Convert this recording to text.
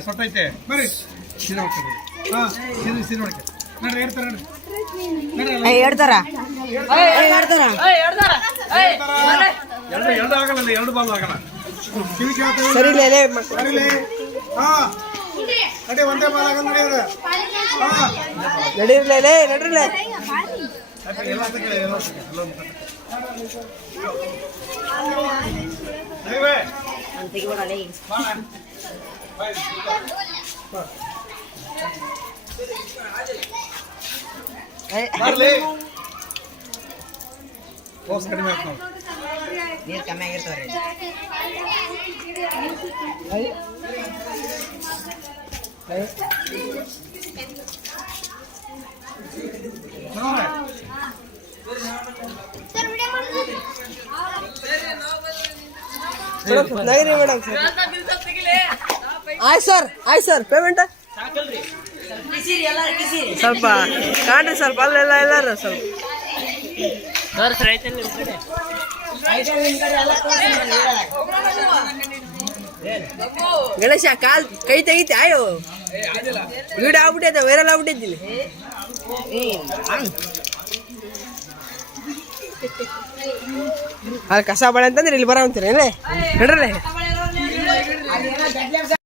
ಸೊಟ್ಟೈತೆ ಬರ್ರಿ ಸೀರೆ ಹೋಗ್ತದೆ ಹಾಂ ಸೀರೆ ನೋಡಕ್ಕೆ ನೋಡ್ರಿ ಹೇಳ್ತಾರ ಎರಡು ಆಗಲ್ಲ ಎರಡು ಬಾಲ್ ಆಗಲ್ಲ ಕಿವಿ ಕೇಳ್ತೇವೆ ಸರಿಲೇ ಹಾಂ ನಡಿ ಒಂದೇ ಬಾಲ್ ಆಗಲ್ಲ ನಡಿಯೋದು ನಡಿರ್ಲೇ ಕಡಿಮೆ ಆಯ್ತು ನೀರು ಕಮ್ಮಿ ಆಗಿರ್ತಾವ್ರಿ ಆಯ್ತು ಸರ್ ಪೇಮೆಂಟ್ ಸ್ವಲ್ಪ ಕಾಣ್ರಿ ಸ್ವಲ್ಪ ಅಲ್ಲೆಲ್ಲ ಎಲ್ಲಾರು ಸ್ವಲ್ಪ ಗಣೇಶ ಕಾಲ್ ಕೈ ತೆಗಿತೆ ಆಯೋ ವಿಡಿಯೋ ಆಗ್ಬಿಟ್ಟೈತೆ ವೈರಲ್ ಆಗ್ಬಿಟ್ಟಿದ್ದೀನಿ ಅಲ್ಲಿ ಕಸ ಬಳೆ ಅಂತಂದ್ರೆ ಇಲ್ಲಿ ಬರ ಅಂತೀರಿ ನಡ್ರಲ್ಲೇ